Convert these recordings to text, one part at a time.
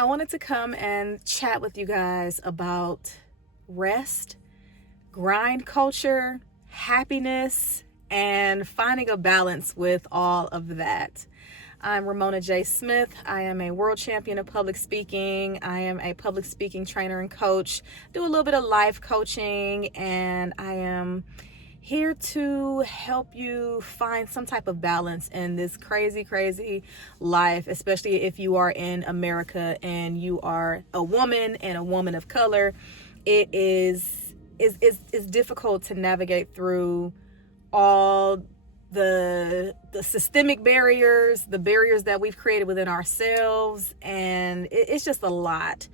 I wanted to come and chat with you guys about rest, grind culture, happiness, and finding a balance with all of that. I'm Ramona J. Smith. I am a world champion of public speaking. I am a public speaking trainer and coach, do a little bit of life coaching, and I am here to help you find some type of balance in this crazy life, especially if you are in America and you are a woman and a woman of color. It is difficult to navigate through all the systemic barriers, the barriers that we've created within ourselves, and it's just a lot.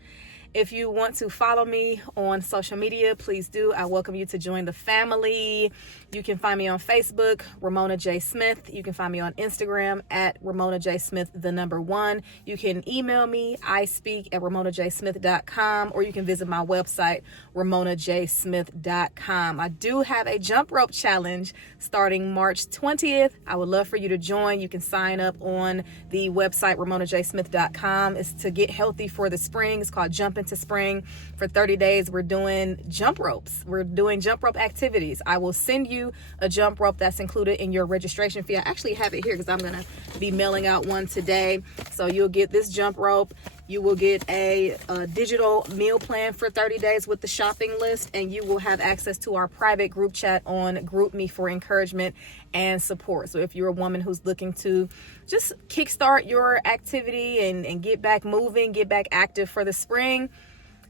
If you want to follow me on social media, please do. I welcome you to join the family. You can find me on Facebook, Ramona J. Smith. You can find me on Instagram at Ramona J. Smith, the number 1. You can email me, ispeak@ramonajsmith.com, or you can visit my website, ramonajsmith.com. I do have a jump rope challenge starting March 20th. I would love for you to join. You can sign up on the website, ramonajsmith.com. It's to get healthy for the spring. It's called Jump Into Spring. For 30 days, we're doing jump ropes. We're doing jump rope activities. I will send you a jump rope that's included in your registration fee. I actually have it here because I'm going to be mailing out one today. So you'll get this jump rope. You will get a digital meal plan for 30 days with the shopping list, and you will have access to our private group chat on GroupMe for encouragement and support. So if you're a woman who's looking to just kickstart your activity and get back moving, get back active for the spring,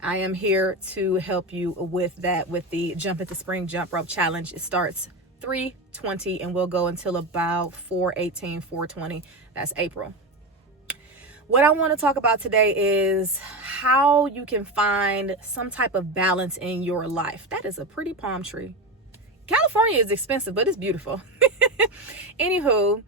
I am here to help you with that, with the Jump Into Spring Jump Rope Challenge. It starts 3/20 and will go until about 4/18/4/20. That's April. What I want to talk about today is how you can find some type of balance in your life. That is a pretty palm tree. California is expensive, but it's beautiful. Anywho,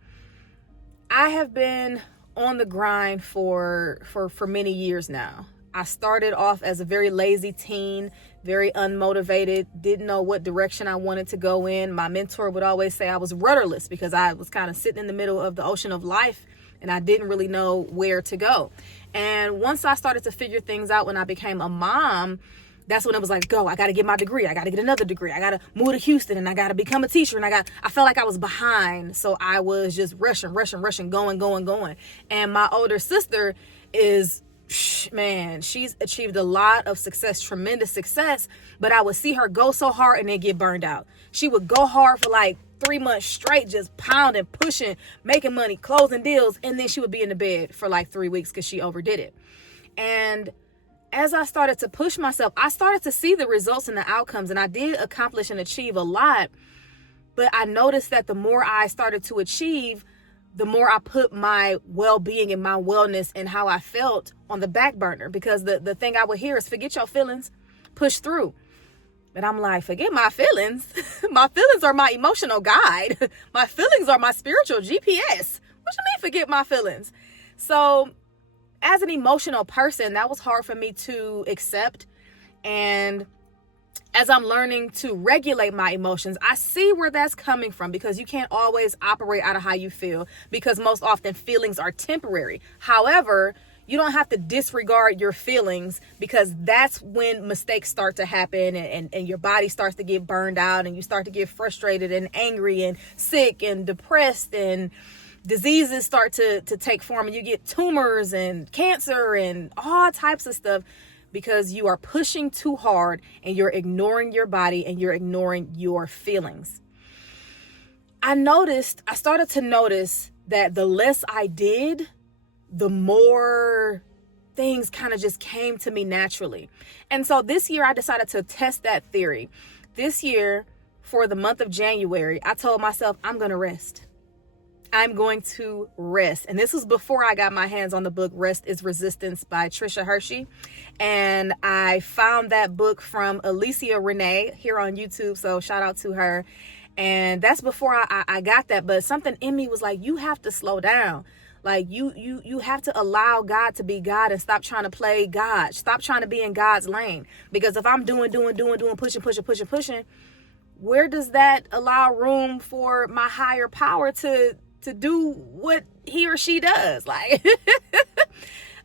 I have been on the grind for many years now. I started off as a very lazy teen, very unmotivated, didn't know what direction I wanted to go in. My mentor would always say I was rudderless because I was kind of sitting in the middle of the ocean of life and I didn't really know where to go. And once I started to figure things out when I became a mom, that's when it was like, go, I got to get my degree. I got to get another degree. I got to move to Houston and I got to become a teacher. And I felt like I was behind. So I was just rushing, going. And my older sister is, man, she's achieved a lot of success, tremendous success, but I would see her go so hard and then get burned out. She would go hard for like 3 months straight, just pounding, pushing, making money, closing deals, and then she would be in the bed for like 3 weeks because she overdid it. And as I started to push myself, I started to see the results and the outcomes, and I did accomplish and achieve a lot, but I noticed that the more I started to achieve, the more I put my well-being and my wellness and how I felt on the back burner, because the thing I would hear is, forget your feelings, push through. But I'm like, forget my feelings. My feelings are my emotional guide. My feelings are my spiritual GPS. What you mean forget my feelings? So as an emotional person, that was hard for me to accept. And as I'm learning to regulate my emotions, I see where that's coming from, because you can't always operate out of how you feel, because most often feelings are temporary. However, you don't have to disregard your feelings, because that's when mistakes start to happen and your body starts to get burned out and you start to get frustrated and angry and sick and depressed, and diseases start to take form and you get tumors and cancer and all types of stuff, because you are pushing too hard and you're ignoring your body and you're ignoring your feelings. I started to notice that the less I did, the more things kind of just came to me naturally. And so this year I decided to test that theory. This year, for the month of January, I told myself, I'm going to rest. I'm going to rest. And this was before I got my hands on the book, Rest is Resistance by Trisha Hershey. And I found that book from Alicia Renee here on YouTube. So shout out to her. And that's before I got that. But something in me was like, you have to slow down. Like you have to allow God to be God and stop trying to play God. Stop trying to be in God's lane. Because if I'm doing, pushing, where does that allow room for my higher power to do what he or she does? Like,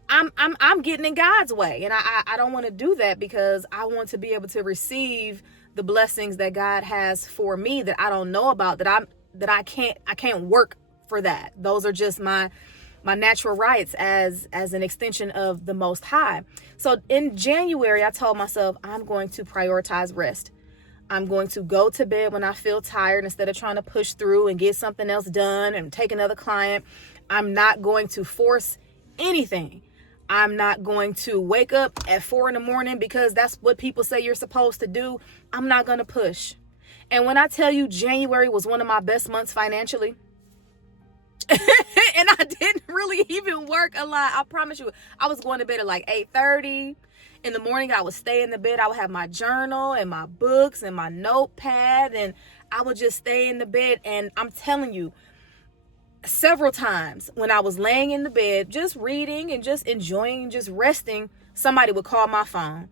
I'm getting in God's way, and I don't want to do that, because I want to be able to receive the blessings that God has for me that I don't know about, that I can't work for that. Those are just my natural rights as an extension of the Most High. So in January, I told myself I'm going to prioritize rest. I'm going to go to bed when I feel tired instead of trying to push through and get something else done and take another client. I'm not going to force anything. I'm not going to wake up at 4 a.m. because that's what people say you're supposed to do. I'm not going to push. And when I tell you January was one of my best months financially, and I didn't really even work a lot, I promise you, I was going to bed at like 8:30. In the morning, I would stay in the bed. I would have my journal and my books and my notepad, and I would just stay in the bed. And I'm telling you, several times when I was laying in the bed, just reading and just enjoying, just resting, somebody would call my phone.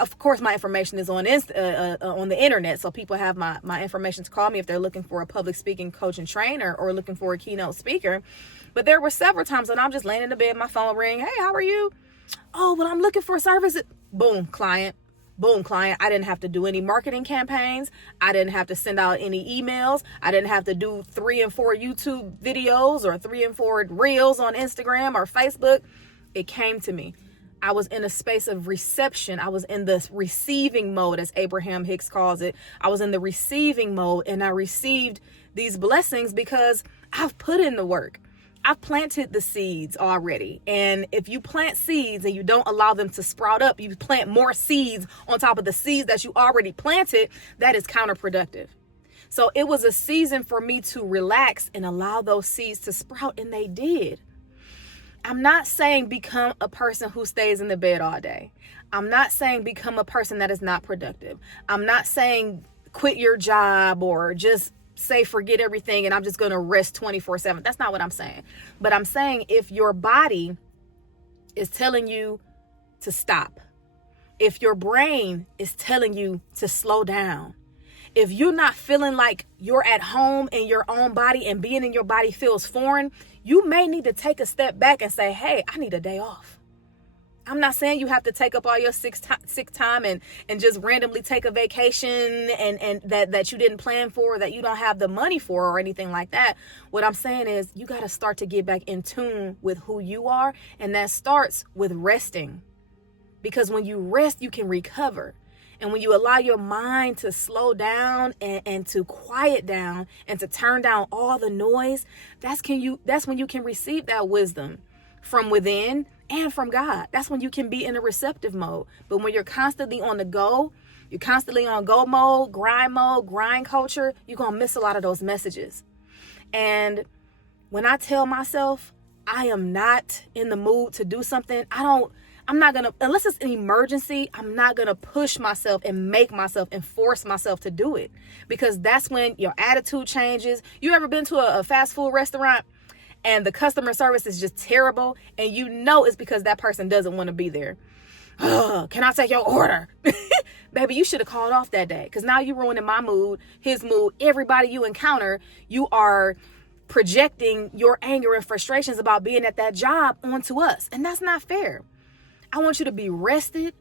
Of course, my information is on the internet, so people have my information to call me if they're looking for a public speaking coach and trainer or looking for a keynote speaker. But there were several times when I'm just laying in the bed, my phone ring. Hey, how are you? Oh, well, I'm looking for services. Boom, client. Boom, client. I didn't have to do any marketing campaigns. I didn't have to send out any emails. I didn't have to do 3 and 4 YouTube videos or 3 and 4 reels on Instagram or Facebook. It came to me. I was in a space of reception. I was in the receiving mode, as Abraham Hicks calls it. I was in the receiving mode, and I received these blessings because I've put in the work. I've planted the seeds already. And if you plant seeds and you don't allow them to sprout up, you plant more seeds on top of the seeds that you already planted, that is counterproductive. So it was a season for me to relax and allow those seeds to sprout, and they did. I'm not saying become a person who stays in the bed all day. I'm not saying become a person that is not productive. I'm not saying quit your job or just say forget everything and I'm just going to rest 24/7. That's not what I'm saying. But I'm saying if your body is telling you to stop, if your brain is telling you to slow down, if you're not feeling like you're at home in your own body and being in your body feels foreign, you may need to take a step back and say, hey, I need a day off. I'm not saying you have to take up all your sick time and just randomly take a vacation and that you didn't plan for, that you don't have the money for or anything like that. What I'm saying is you got to start to get back in tune with who you are. And that starts with resting, because when you rest, you can recover. And when you allow your mind to slow down and to quiet down and to turn down all the noise, that's when you can receive that wisdom from within and from God. That's when you can be in a receptive mode. But when you're constantly on the go, you're constantly on go mode, grind culture, you're going to miss a lot of those messages. And when I tell myself I am not in the mood to do something, I'm not going to, unless it's an emergency, I'm not going to push myself and make myself and force myself to do it, because that's when your attitude changes. You ever been to a fast food restaurant and the customer service is just terrible, and you know it's because that person doesn't want to be there? Oh, can I take your order? Baby, you should have called off that day, because now you're ruining my mood, his mood, everybody you encounter. You are projecting your anger and frustrations about being at that job onto us, and that's not fair. I want you to be rested.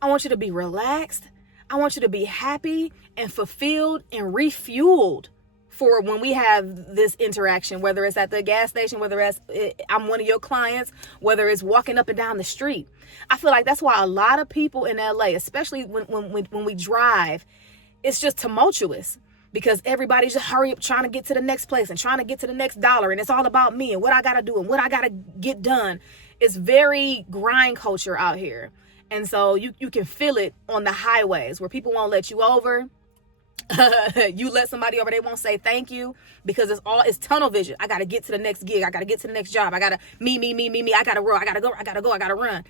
I want you to be relaxed. I want you to be happy and fulfilled and refueled for when we have this interaction, whether it's at the gas station, whether it's I'm one of your clients, whether it's walking up and down the street. I feel like that's why a lot of people in LA, especially when we drive, it's just tumultuous, because everybody's just hurry up trying to get to the next place and trying to get to the next dollar. And it's all about me and what I got to do and what I got to get done. It's very grind culture out here. And so you can feel it on the highways where people won't let you over. You let somebody over, they won't say thank you, because it's tunnel vision. I got to get to the next gig. I got to get to the next job. I got to me. I got to roll. I got to go. I got to run.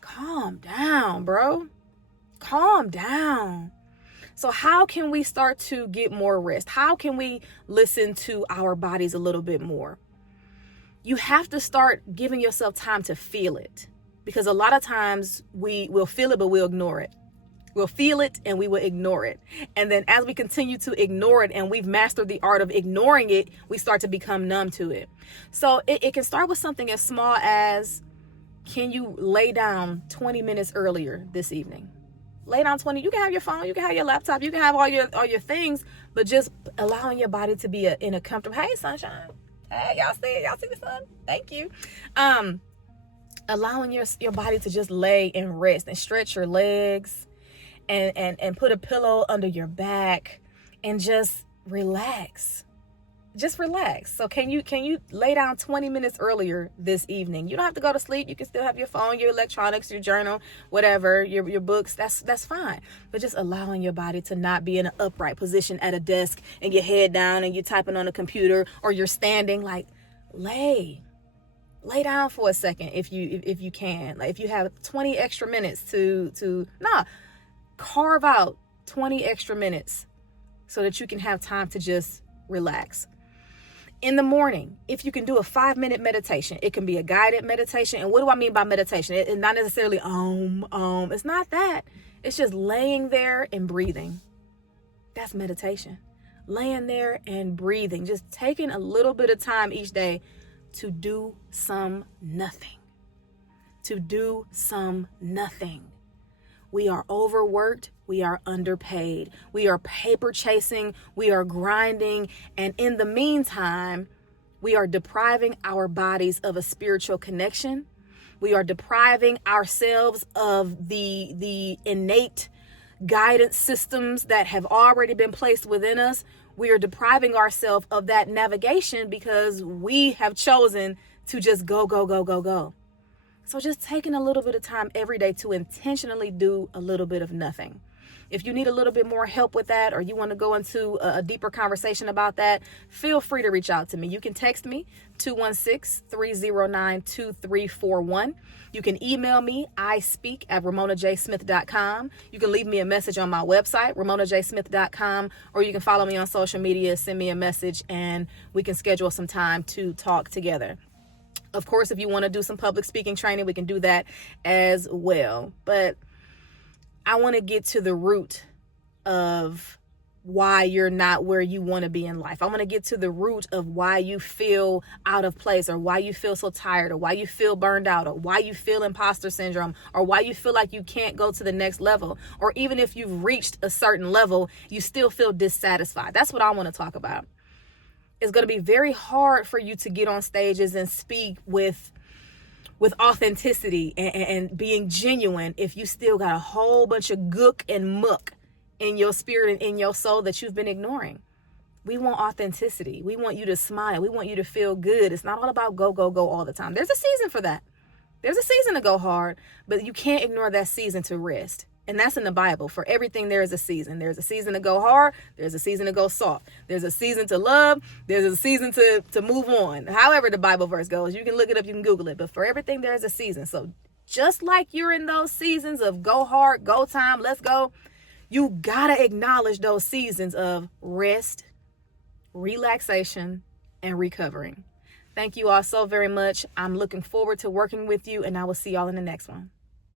Calm down, bro. Calm down. So how can we start to get more rest? How can we listen to our bodies a little bit more? You have to start giving yourself time to feel it, because a lot of times we will feel it, but we'll ignore it. We'll feel it and we will ignore it. And then as we continue to ignore it and we've mastered the art of ignoring it, we start to become numb to it. So it can start with something as small as can you lay down 20 minutes earlier this evening? Lay down 20. You can have your phone, you can have your laptop, you can have all your things, but just allowing your body to be in a comfortable, hey, sunshine. Hey, y'all see the sun? Thank you. Allowing your body to just lay and rest and stretch your legs and put a pillow under your back and just relax. Just relax. So can you lay down 20 minutes earlier this evening? You don't have to go to sleep. You can still have your phone, your electronics, your journal, whatever, your books. That's fine. But just allowing your body to not be in an upright position at a desk and your head down and you're typing on a computer or you're standing. Like, lay down for a second if you can. Like, if you have 20 extra minutes carve out 20 extra minutes so that you can have time to just relax. In the morning, if you can do a 5-minute meditation, it can be a guided meditation. And what do I mean by meditation? It's not necessarily it's not that. It's just laying there and breathing. That's meditation. Laying there and breathing, just taking a little bit of time each day to do some nothing. We are overworked. We are underpaid. We are paper chasing. We are grinding. And in the meantime, we are depriving our bodies of a spiritual connection. We are depriving ourselves of the innate guidance systems that have already been placed within us. We are depriving ourselves of that navigation because we have chosen to just go. So just taking a little bit of time every day to intentionally do a little bit of nothing. If you need a little bit more help with that, or you want to go into a deeper conversation about that, feel free to reach out to me. You can text me 216-309-2341. You can email me, ispeak@ramonajsmith.com. You can leave me a message on my website, ramonajsmith.com, or you can follow me on social media, send me a message, and we can schedule some time to talk together. Of course, if you want to do some public speaking training, we can do that as well. But I want to get to the root of why you're not where you want to be in life. I want to get to the root of why you feel out of place, or why you feel so tired, or why you feel burned out, or why you feel imposter syndrome, or why you feel like you can't go to the next level. Or even if you've reached a certain level, you still feel dissatisfied. That's what I want to talk about. It's going to be very hard for you to get on stages and speak with authenticity and being genuine if you still got a whole bunch of gook and muck in your spirit and in your soul that you've been ignoring. We want authenticity. We want you to smile. We want you to feel good. It's not all about go all the time. There's a season for that. There's a season to go hard, but you can't ignore that season to rest. And that's in the Bible. For everything, there is a season. There's a season to go hard. There's a season to go soft. There's a season to love. There's a season to move on. However the Bible verse goes, you can look it up, you can Google it. But for everything, there is a season. So just like you're in those seasons of go hard, go time, let's go, you got to acknowledge those seasons of rest, relaxation, and recovering. Thank you all so very much. I'm looking forward to working with you, and I will see y'all in the next one.